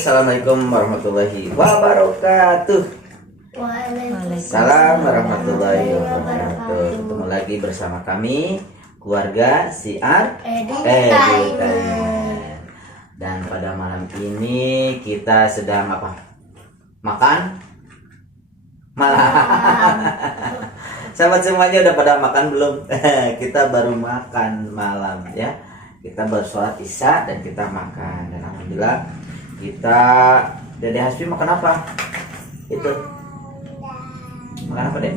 Assalamualaikum warahmatullahi wabarakatuh. Waalaikumsalam warahmatullahi wabarakatuh. Ketemu lagi bersama kami keluarga Siar Edutain. Dan pada malam ini kita sedang apa? Makan malam. Sahabat semuanya udah pada makan belum? Kita baru makan malam ya. Kita baru sholat isya dan kita makan. Dan alhamdulillah kita Dede Hasbi makan apa? Itu makan apa deh?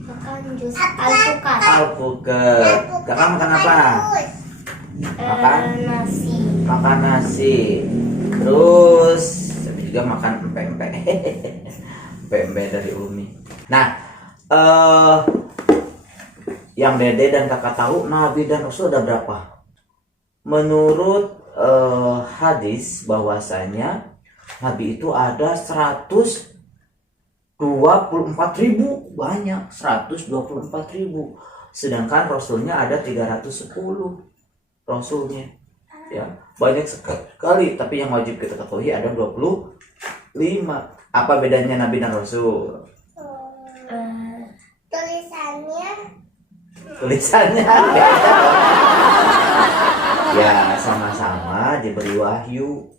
Makan jus alpukat. Alpukat. Kakak makan apa? Makan Nasi. Makan nasi. Terus saya juga makan empek-empek. Empek-empek dari Umi. Nah, yang Dede dan kakak tahu Nabi dan Rasul ada berapa? Menurut hadis bahwasanya Nabi itu ada 124.000, banyak 124.000. Sedangkan Rasulnya ada 310 Rasulnya. Ya, banyak sekali. Tapi yang wajib kita ketahui ada 25. Apa bedanya Nabi dan Rasul? Tulisannya ya sama-sama diberi wahyu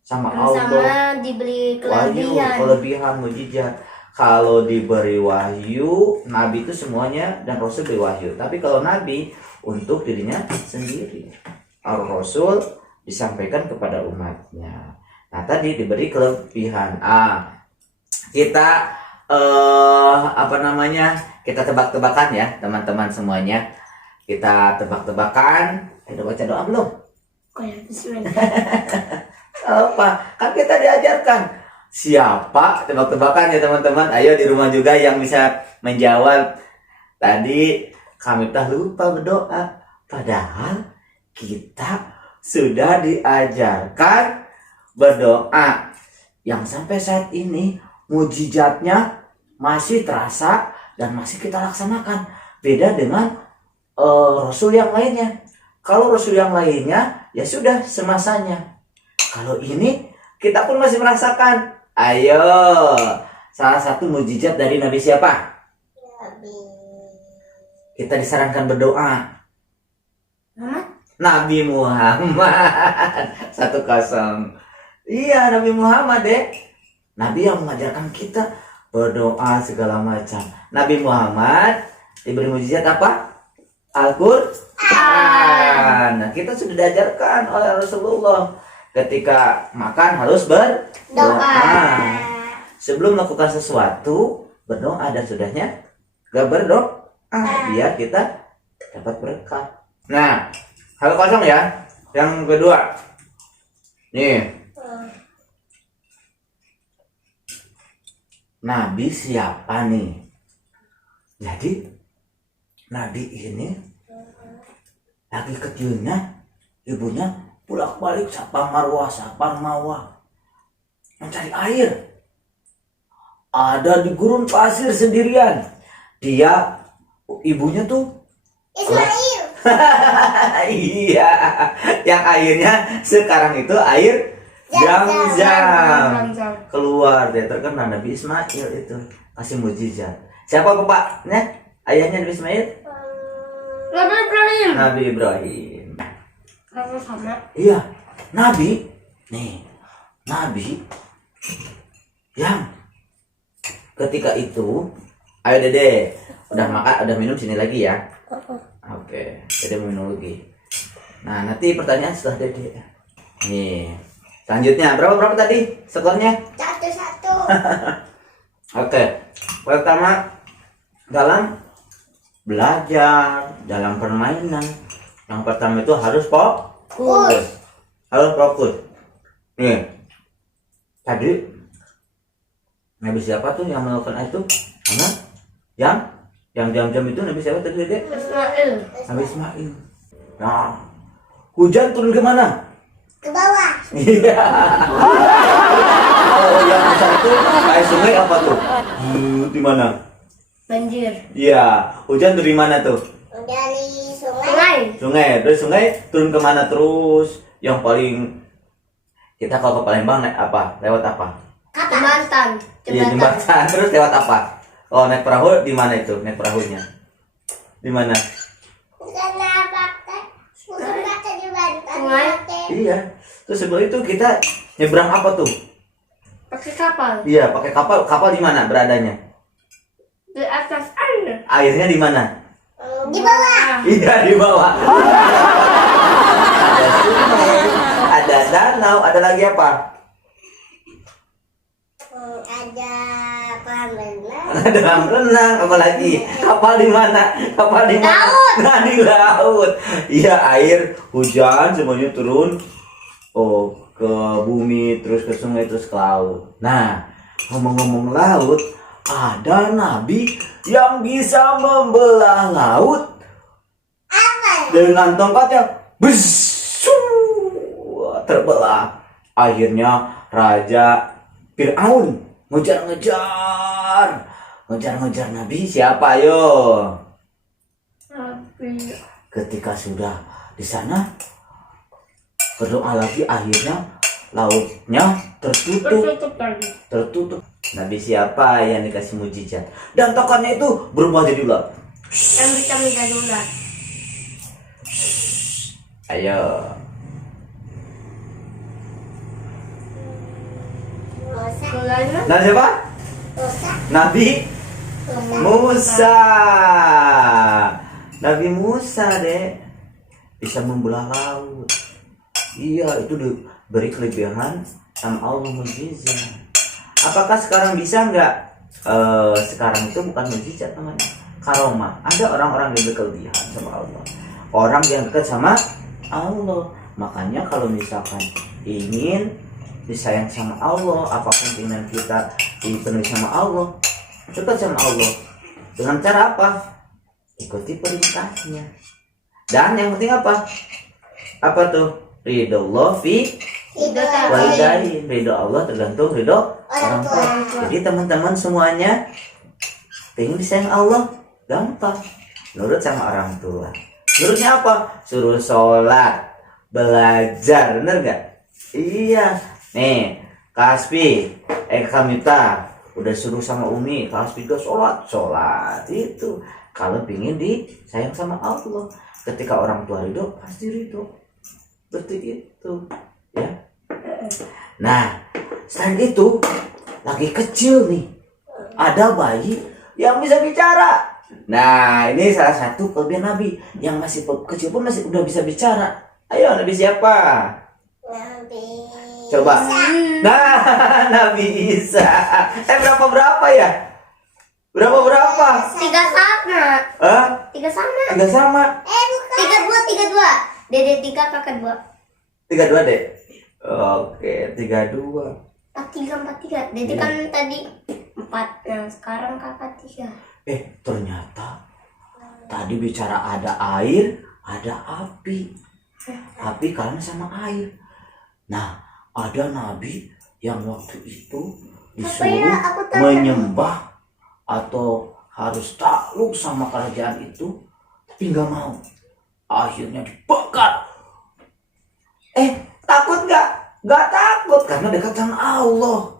sama Allah, diberi wahyu, kelebihan, mujizat. Kalau diberi wahyu, Nabi itu semuanya dan Rasul beri wahyu. Tapi kalau Nabi untuk dirinya sendiri, Rasul disampaikan kepada umatnya. Nah tadi diberi kelebihan. Kita kita tebak-tebakan ya teman-teman semuanya. Kita tebak-tebakan. Udah baca doa belum? Apa? Kan kita diajarkan. Siapa tebak-tebakan ya teman-teman? Ayo di rumah juga yang bisa menjawab. Tadi kami tak lupa berdoa. Padahal kita sudah diajarkan berdoa. Yang sampai saat ini mujizatnya masih terasa dan masih kita laksanakan. Beda dengan Rasul yang lainnya. Kalau Rasul yang lainnya ya sudah semasanya. Kalau ini kita pun masih merasakan. Ayo, salah satu mujizat dari Nabi siapa? Kita disarankan berdoa. Nabi Muhammad. 1-0. Iya, Nabi Muhammad deh. Nabi yang mengajarkan kita berdoa segala macam. Nabi Muhammad diberi mujizat apa? Al-Quran. Nah, kita sudah diajarkan oleh Rasulullah ketika makan harus berdoa. Sebelum melakukan sesuatu berdoa, dan sudahnya gak berdoa biar kita dapat berkah. Nah, hal kosong ya. Yang kedua, nih, Nabi siapa nih? Jadi Nabi ini lagi kecilnya ibunya bolak-balik Safa Marwah mencari air. Ada di gurun pasir sendirian. Ibunya tuh Ismail. Iya, yang airnya sekarang itu air Zam-Zam. Keluar dia terkenal Nabi Ismail itu kasih mujizat. Siapa bapaknya? Ayahnya Nabi Ismail? Nabi Ibrahim. Sama. Iya, Nabi. Nih, Nabi yang ketika itu, ayo Dede, udah makan, udah minum sini lagi ya. Oke, Dede mau minum lagi. Nah, nanti pertanyaan setelah Dede. Nih, selanjutnya berapa tadi skornya? 1-1. Oke, pertama dalam belajar, dalam permainan, yang pertama itu harus fokus. Harus fokus. Nih, tadi Nabi siapa tuh yang melakukan itu? Karena yang jam-jam itu Nabi siapa tadi Dede? Ismail. Nabi Ismail. Nah, hujan turun ke mana? Ke bawah. Iya. Kalau yang besar itu kayak sungai apa tuh? Di mana? Banjir. Iya, hujan dari mana tuh? Dari sungai. Sungai. Dari sungai turun ke mana terus? Yang paling Kita kalau ke Palembang naik apa? Lewat apa? Jembatan. Iya, jembatan. Terus lewat apa? Oh, naik perahu di mana itu? Naik perahunya? Di mana? Sungai. Iya. Terus sebelum itu kita nyebrang apa tuh? Pakai kapal. Iya, pakai kapal. Kapal di mana beradanya? Di atas air. Airnya di mana? Di bawah. Iya, di bawah. Ada sungai, ada danau, ada lagi apa? Ada kolam renang. Ada kolam renang, apa lagi? Kapal di mana? Kapal di mana? Laut. Nah, di laut. Iya, air hujan semuanya turun. Oh, ke bumi, terus ke sungai, terus ke laut. Nah, ngomong-ngomong laut, ada nabi yang bisa membelah laut dengan tongkatnya. Besu, terbelah. Akhirnya Raja Fir'aun ngejar Nabi. Siapa yo? Nabi. Ketika sudah di sana berdoa lagi, akhirnya lautnya tertutup. Nabi siapa yang dikasih mujizat? Dan tokannya itu berubah jadi ular. Yang bisa menjadi ular. Ayo. Ularnya. Nah, siapa? Nabi Musa. Nabi Musa, Dek, bisa membelah laut. Iya, itu diberi kelebihan sama Allah, mujizat. Apakah sekarang bisa nggak? Sekarang itu bukan mujizat namanya, karomah. Ada orang-orang yang berkelebihan sama Allah, orang yang dekat sama Allah. Makanya kalau misalkan ingin disayang sama Allah, apapun keinginan kita dipenuhi sama Allah, dekat sama Allah. Dengan cara apa? Ikuti perintahnya. Dan yang penting apa? Apa tuh? Ridho Allah fi walidain. Ridho Allah tergantung ridho orang tua. Jadi teman-teman semuanya pengen disayang Allah, gampang. Nurut sama orang tua. Nurutnya apa? Suruh sholat, belajar, bener nggak? Iya. Nih, Kaspi, Kamita udah suruh sama Umi, Kaspi juga sholat itu. Kalau pengen disayang sama Allah, ketika orang tua ridho, pasti ridho. Seperti itu, ya. Nah, selain itu, lagi kecil nih, ada bayi yang bisa bicara. Nah, ini salah satu kelebihan Nabi, yang masih kecil pun masih udah bisa bicara. Ayo, Nabi siapa? Nabi. Coba. Nah, Nabi Isa. Berapa ya? Berapa? 3 sama. Hah? 3 sama. 3 sama. Bukan. 3-2. Dede 3, kakak 2. 32, Dek. Oke, 32. 4-3. Dede kan tadi 4. Nah, sekarang kakak 3. Ternyata tadi bicara ada air, ada api. Api karena sama air. Nah, ada nabi yang waktu itu disuruh menyembah atau harus takluk sama kerajaan itu, tapi nggak mau. Akhirnya dibakar. Takut nggak? Nggak takut karena dekat sama Allah.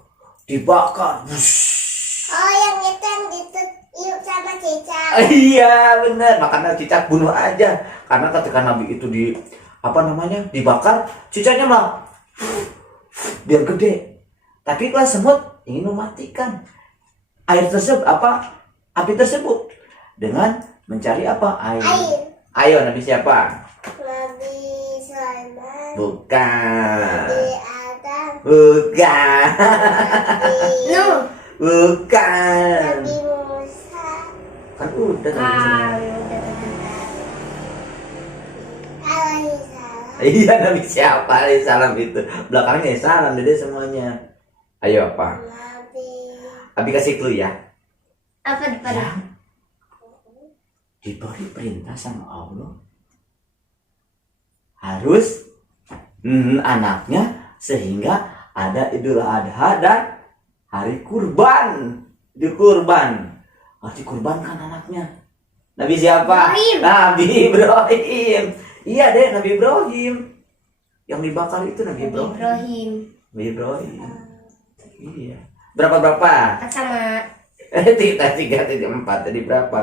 Dibakar. Oh, yang itu yuk sama cicak. Iya benar, makanya cicak bunuh aja. Karena ketika nabi itu dibakar, cicaknya malah biar gede. Tapi kalau semut ingin mematikan api tersebut dengan mencari apa? Air. Ayo, Nabi siapa? Nabi Sulaiman. Bukan. Nabi Adam. Bukan. Nuh. Bukan. Nabi Musa. Kan udah tadi. Alaihissalam. Iya, Nabi siapa? Alaihissalam itu. Belakangnya salam dede semuanya. Ayo apa? Abi kasih clue ya. Apa depan? Yang diberi perintah sama Allah harus anaknya, sehingga ada Idul Adha dan hari kurban. Harus dikurbankan anaknya. Nabi siapa? Ibrahim. Nabi Ibrahim. Iya deh, Nabi Ibrahim. Yang dibakar itu Nabi Nabi Ibrahim. Ibrahim. Nabi Ibrahim. Iya. Berapa? Sama. Tiga, empat. Tadi berapa?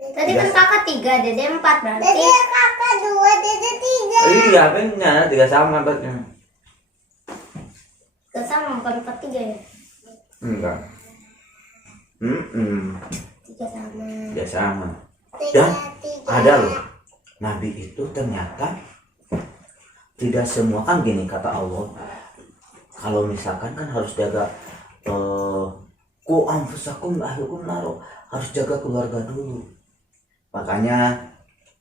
Tadi kan kakak 3, dede 4 berarti. Dede kakak 2, dede 3. Iya, benar. Tiga sama berarti. Gak sama, bukan 4, 3 ya? Enggak. 3 sama. Tiga sama. Tiga, Dan tiga. ada loh. Nabi itu ternyata tidak semua kan gini kata Allah. Kalau misalkan kan harus jaga ku anfusakum ahlukum naro, harus jaga keluarga dulu. Makanya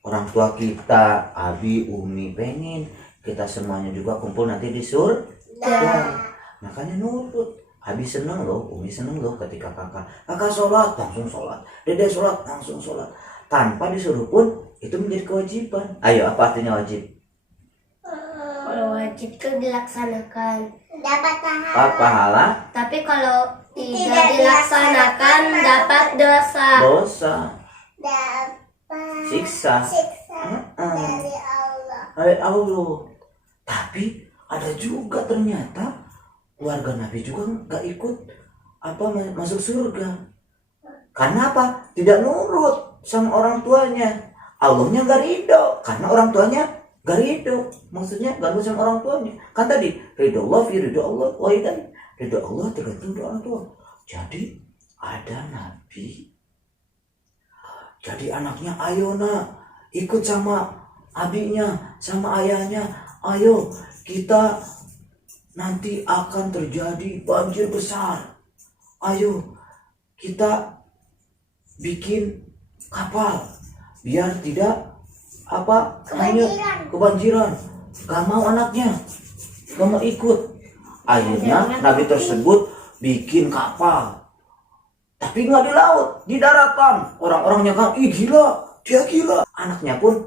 orang tua kita, abi, umi pengen kita semuanya juga kumpul nanti di surga. Makanya nurut. Abi seneng loh, umi seneng loh ketika kakak sholat langsung sholat, dede sholat langsung sholat, tanpa disuruh pun itu menjadi kewajiban. Ayo, apa artinya wajib? Kalau wajib itu dilaksanakan. Dapat Pahala Tapi kalau Tidak tidak dilaksanakan dapat dosa. dosa, dapat siksa dari Allah. dari Allah. Tapi ada juga ternyata keluarga Nabi juga nggak ikut masuk surga. Karena apa? Tidak nurut sama orang tuanya. Allahnya nggak ridho karena orang tuanya nggak ridho. Maksudnya nggak nurut sama orang tuanya. Kan tadi ridho Allah, ridho Allah, ridho Allah tergantung dari orang tua. Jadi ada Nabi. Jadi anaknya, ayo nak ikut sama abinya, sama ayahnya. Ayo kita nanti akan terjadi banjir besar. Ayo kita bikin kapal biar tidak kebanjiran. Gak mau anaknya, gak mau ikut. Akhirnya Nabi tersebut bikin kapal, tapi nggak di laut, di daratan. Orang-orangnya kan, ih gila, dia gila. Anaknya pun,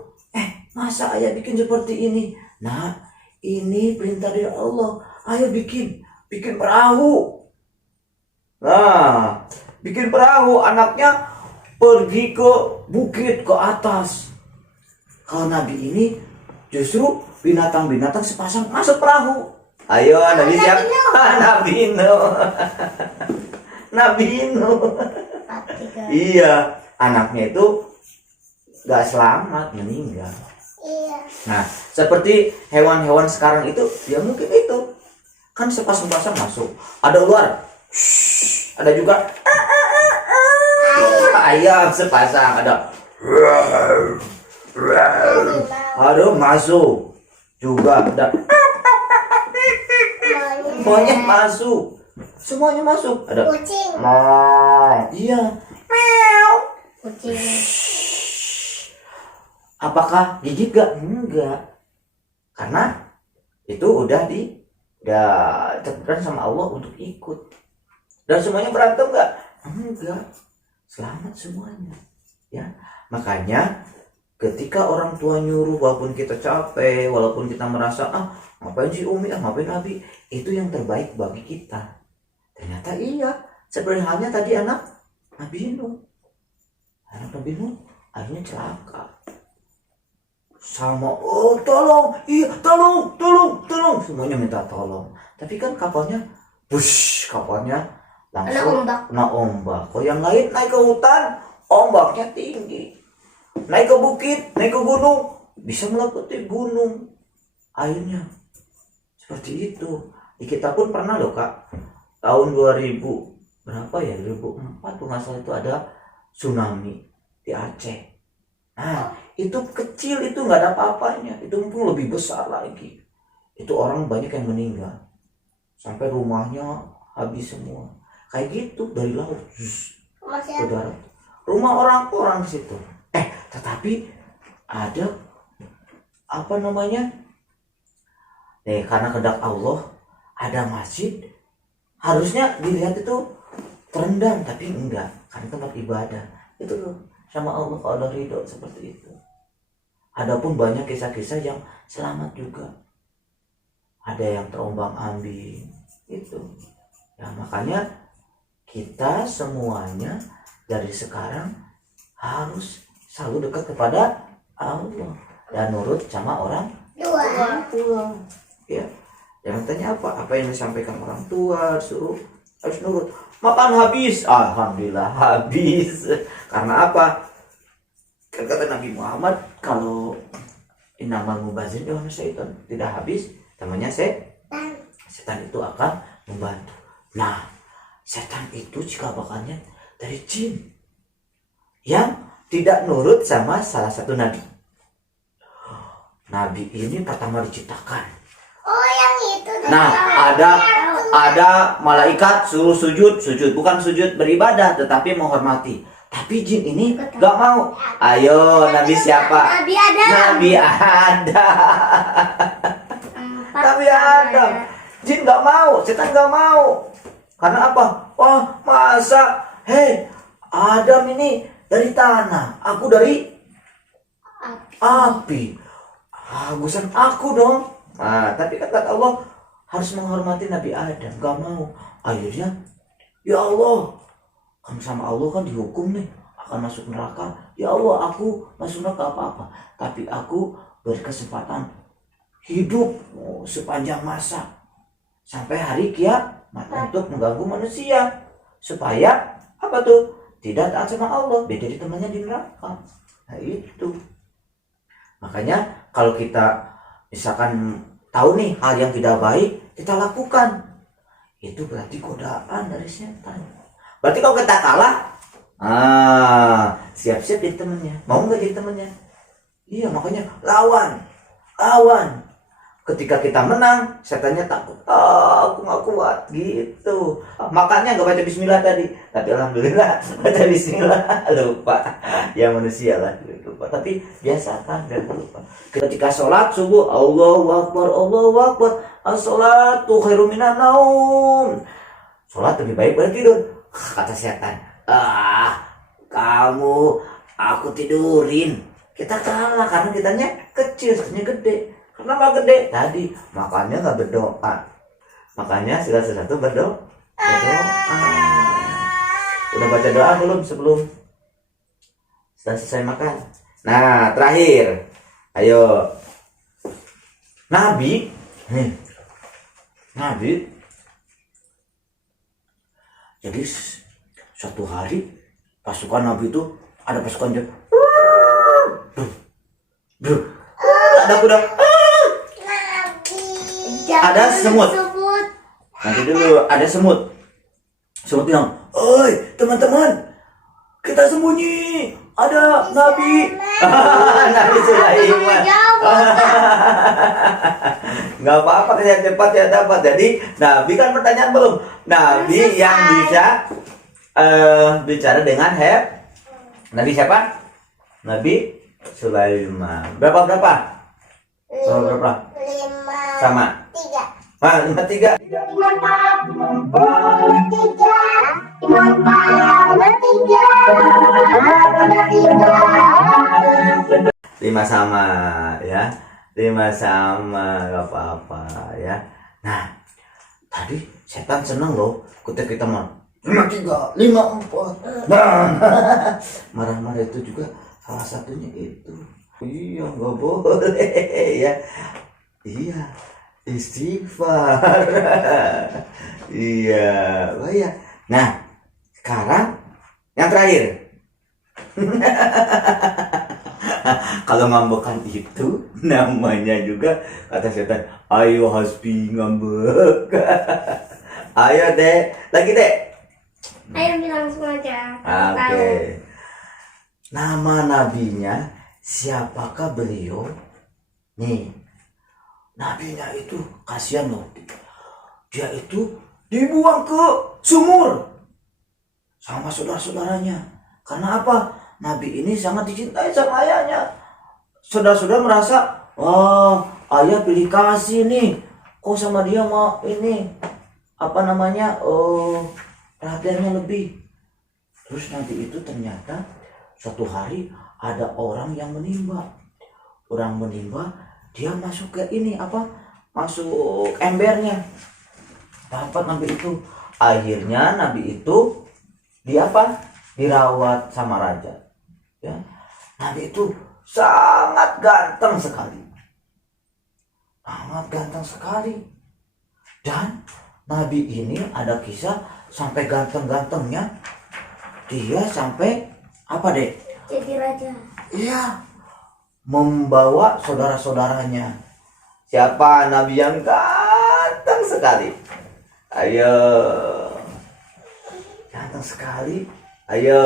masa ayah bikin seperti ini? Nah, ini perintah dari Allah. Ayo bikin perahu. Nah, bikin perahu. Anaknya pergi ke bukit, ke atas. Kalau Nabi ini justru binatang-binatang sepasang masuk perahu. Ayo, Nabi siapa? Nabi Nuh. Nabi Nuh. 4, 3. Iya, anaknya itu gak selamat, meninggal. Iya. Nah, seperti hewan-hewan sekarang itu, ya mungkin itu kan sepasang-pasang masuk. Ada ular, ada juga ayam sepasang, ada masuk juga, ada monyet masuk, semuanya masuk. Ada Kucing. iya, Kucing. apakah gigit gak? Enggak, karena itu udah ditetapkan sama Allah untuk ikut. Dan semuanya berantem gak? Enggak, selamat semuanya. Ya, makanya ketika orang tua nyuruh, walaupun kita capek, walaupun kita merasa ngapain sih umi, ngapain abi, itu yang terbaik bagi kita. Ternyata iya, seperti halnya tadi anak Nabi Nuh. Anak Nabi Nuh akhirnya celaka. Sama, tolong, iya tolong, semuanya minta tolong. Tapi kan kapalnya langsung kena ombak. Kalau yang lain naik ke hutan, ombaknya tinggi. Naik ke bukit, naik ke gunung, bisa melewati gunung. Akhirnya seperti itu. Di kita pun pernah loh Kak, tahun 2000 berapa ya, 2004 tuh nggak salah, itu ada tsunami di Aceh. Nah, itu kecil, itu nggak ada apa-apanya. Itu mungkin lebih besar lagi. Itu orang banyak yang meninggal. Sampai rumahnya habis semua. Kayak gitu, dari laut ke darat. Rumah orang-orang di situ. Tetapi ada karena kehendak Allah ada masjid. Harusnya dilihat itu terendam, tapi enggak, karena tempat ibadah. Itu loh, sama Allah kalau ridho seperti itu. Adapun banyak kisah-kisah yang selamat juga. Ada yang terombang-ambing itu. Ya makanya kita semuanya dari sekarang harus selalu dekat kepada Allah dan nurut sama orang Dua. Orang tua. Ya. Jangan tanya apa yang disampaikan orang tua, suruh harus nurut. Makan habis, alhamdulillah habis. Karena apa? Kan kata Nabi Muhammad, kalau inamal mubazir ya syaitan tidak habis, namanya setan itu akan membantu. Nah, setan itu jika bakalnya dari jin yang tidak nurut sama salah satu nabi. Nabi ini pertama diciptakan. Oh, yang itu. Nah, ada malaikat suruh sujud, bukan sujud beribadah tetapi menghormati. Tapi jin ini gak mau. Ayo, nabi siapa? Nabi Adam. Nabi Adam. Nabi Adam. Jin gak mau, setan gak mau. Karena apa? Wah, masa Adam ini dari tanah, aku dari api. Hagusan aku dong. Tapi kata Allah harus menghormati Nabi Adam, gak mau. Akhirnya, ya Allah, kamu sama Allah kan dihukum nih, akan masuk neraka. Ya Allah, aku masuk neraka apa-apa, tapi aku berkesempatan hidup sepanjang masa sampai hari kiamat untuk mengganggu manusia, supaya apa tuh? Tidak taat sama Allah, beda di temannya di neraka. Nah itu. Makanya kalau kita misalkan tahu nih hal yang tidak baik, kita lakukan. Itu berarti godaan dari setan. Berarti kalau kita kalah, siap-siap jadi temannya. Mau nggak jadi temannya? Iya, makanya lawan. Ketika kita menang, setannya takut. Aku nggak kuat gitu. Makanya nggak baca Bismillah tadi. Tapi alhamdulillah baca Bismillah. Lupa. Ya manusia lah lupa. Tapi biasakan dan lupa. Ketika sholat subuh, Allahu Akbar, Allahu Akbar. As-sholatu khairum minan naum. Sholat lebih baik daripada tidur. Kata setan. Kamu aku tidurin. Kita kalah karena kitanya kecil, setannya gede. Kenapa gede? Tadi makanya nggak berdoa. Makanya segala sesuatu berdoa. Udah baca doa belum sebelum sudah selesai makan? Nah, terakhir. Ayo. Nabi. Jadi suatu hari pasukan Nabi itu ada pasukan dia. Ada kuda. Ada semut. Nanti dulu ada semut. Semut bilang, "Oi, teman-teman, kita sembunyi. Ada Nabi." Nabi Sulaiman. Nggak apa-apa, yang cepat ya dapat. Jadi Nabi kan pertanyaan belum. Nabi yang bisa bicara dengan Nabi siapa? Nabi Sulaiman. Berapa? Berapa? Berapa? Sama. 3. 53. 5 sama ya. 5 sama, gak apa-apa ya. Nah, tadi setan senang loh ketika kita 53, 54. Nah, marah-marah itu juga salah satunya itu. Iya, nggak boleh ya. Iya, istighfar. Iya, bahaya. Nah, sekarang yang terakhir. Kalau ngambekan itu namanya juga kata setan, ayo hasbi ngambek. Ayo deh, lagi deh. Ayo langsung aja. Oke. Nama nabinya siapakah beliau? Nih, nabinya itu kasihan loh. Dia itu dibuang ke sumur sama saudara-saudaranya. Karena apa? Nabi ini sangat dicintai sama ayahnya. Saudara-saudara merasa, wah, ayah pilih kasih nih. Kok sama dia mau ini perhatiannya lebih. Terus nanti itu ternyata suatu hari ada orang yang menimba. Dia masuk ke masuk embernya. Dapat Nabi itu. Akhirnya Nabi itu dirawat sama raja. Ya. Nabi itu sangat ganteng sekali. amat ganteng sekali. Dan Nabi ini ada kisah sampai ganteng-gantengnya dia sampai apa deh? Jadi raja. Iya, membawa saudara-saudaranya. Siapa Nabi yang ganteng sekali? Ayo, ganteng sekali. Ayo,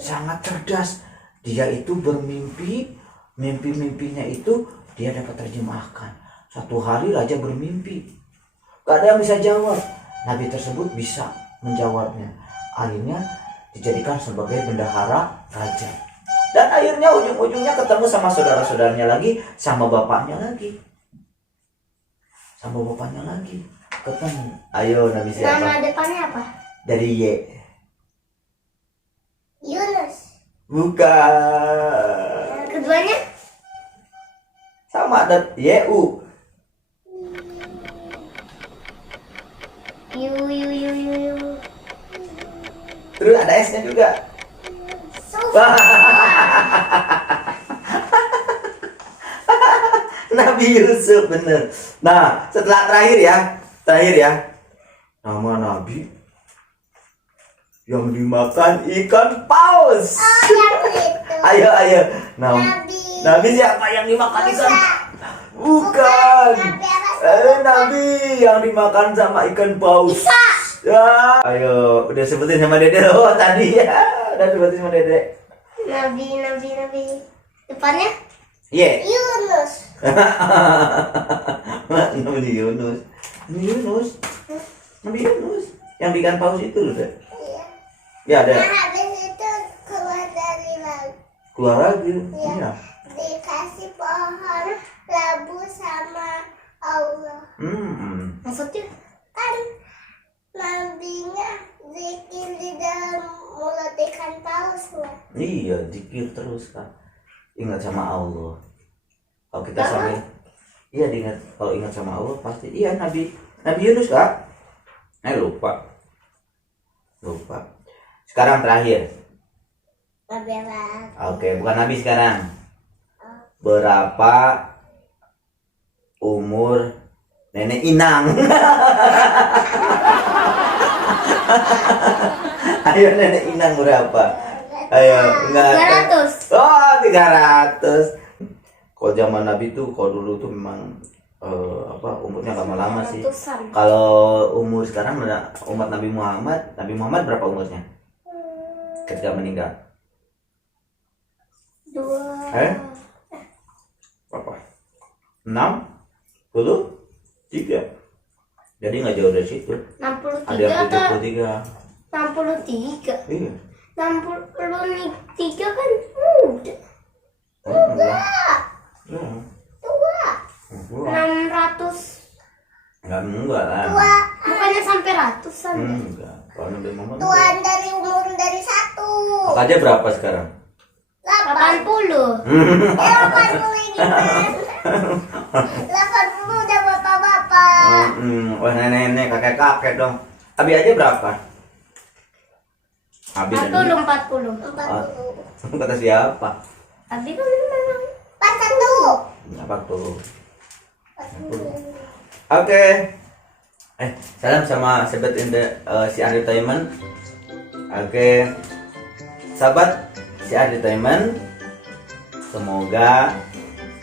sangat cerdas. Dia itu bermimpi, mimpi-mimpinya itu dia dapat terjemahkan. Satu hari raja bermimpi, gak ada yang bisa jawab. Nabi tersebut bisa menjawabnya. Akhirnya dijadikan sebagai bendahara raja. Dan akhirnya ujung-ujungnya ketemu sama saudara-saudaranya lagi, sama bapaknya lagi. Sama bapaknya lagi. Ketemu. Ayo Nabi siapa? Nama depannya apa? Dari Y. Yunus. Bukan. Keduanya? Sama ada YU. Yu. Terus ada S-nya juga. Nabi Yusuf, bener. Nah, setelah terakhir ya, nama Nabi yang dimakan ikan paus. Yang itu. Ayo. Nabi. Nabi siapa yang dimakan ikan? Musa. Bukan. Nabi apa? Nabi yang dimakan sama ikan paus. Ya, ayo, udah sebutin sama Dede loh tadi ya. Udah sebutin sama Dede. Nabi. Depannya? Ye. Yunus. Nabi Yunus. Nabi Yunus. Yang di ikan paus itu loh, Dek. Iya. Ya ada. Nah, habis itu keluar dari laut. Keluar lagi. Iya. Iya. Dikasih pohon labu sama Allah. Maksudnya? Kan nabinya zikir di dalam mulut ikan paus lah. Iya, zikir terus kan. Ingat sama Allah. Kalau kita sama, iya diingat. Kalau ingat sama Allah pasti. Iya Nabi Yunus kak. Lupa. Sekarang terakhir. Nabi apa? Oke, bukan Nabi sekarang. Berapa umur Nenek Inang? Ayo Nenek Inang berapa? Ayo, enggak. 300. Oh, 300. Kalau zaman Nabi tuh, kalau dulu tuh memang umurnya lama-lama sih. Ratusan. Kalau umur sekarang ada umat Nabi Muhammad berapa umurnya? Ketika meninggal. 2. Berapa? 63. Jadi nggak jauh dari situ. 63 Ada yang atau 73. 63? Iya. 63 kan muda. Enggak. Tua. 600. Enggak lah. Tua. Bukannya sampai ratusan. Enggak. Kalau Nabi Muhammad. Tuan dari umur dari 1. Aja berapa sekarang? 80. 80 gimana? 80 udah bapak-bapak. Wah nenek-nenek, kakek-kakek dong. Abi aja berapa? Abi dan 40. 40. kata siapa? Tapi kan memang 41. Apa tuh? Oke. Salam sama sahabat si Entertainment. Oke. Sahabat si Entertainment, semoga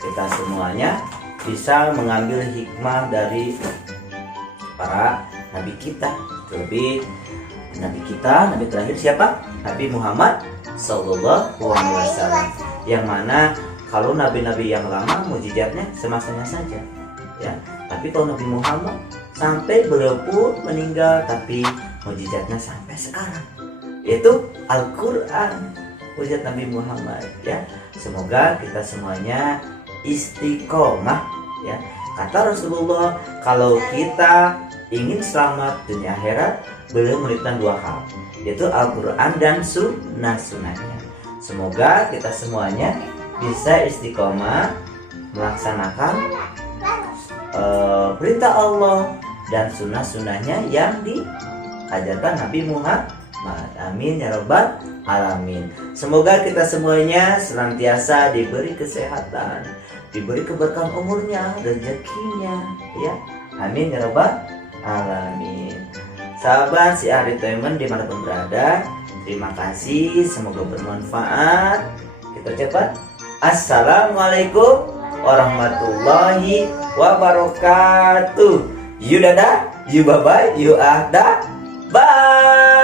kita semuanya bisa mengambil hikmah dari para nabi kita. Terlebih nabi terakhir siapa? Nabi Muhammad Sallallahu Alaihi Wasallam. Yang mana kalau nabi-nabi yang lama mujizatnya semasanya saja, ya. Tapi kalau Nabi Muhammad sampai beliau pun meninggal, tapi mujizatnya sampai sekarang, yaitu Al-Quran, mujizat Nabi Muhammad, ya. Semoga kita semuanya istiqomah, ya. Kata Rasulullah, kalau kita ingin selamat dunia akhirat, beliau menitipkan 2 hal, yaitu Al-Quran dan sunnah-sunnahnya. Semoga kita semuanya bisa istiqomah melaksanakan perintah Allah dan sunnah-sunnahnya yang diajarkan Nabi Muhammad. Amin ya rabbal alamin. Semoga kita semuanya senantiasa diberi kesehatan, diberi keberkahan umurnya, rezekinya, ya. Amin ya rabbal alamin. Sahabat si Entertainment dimanapun berada, terima kasih, semoga bermanfaat. Kita cepat. Assalamualaikum warahmatullahi wabarakatuh. You dadah, you bye bye, you ada, bye.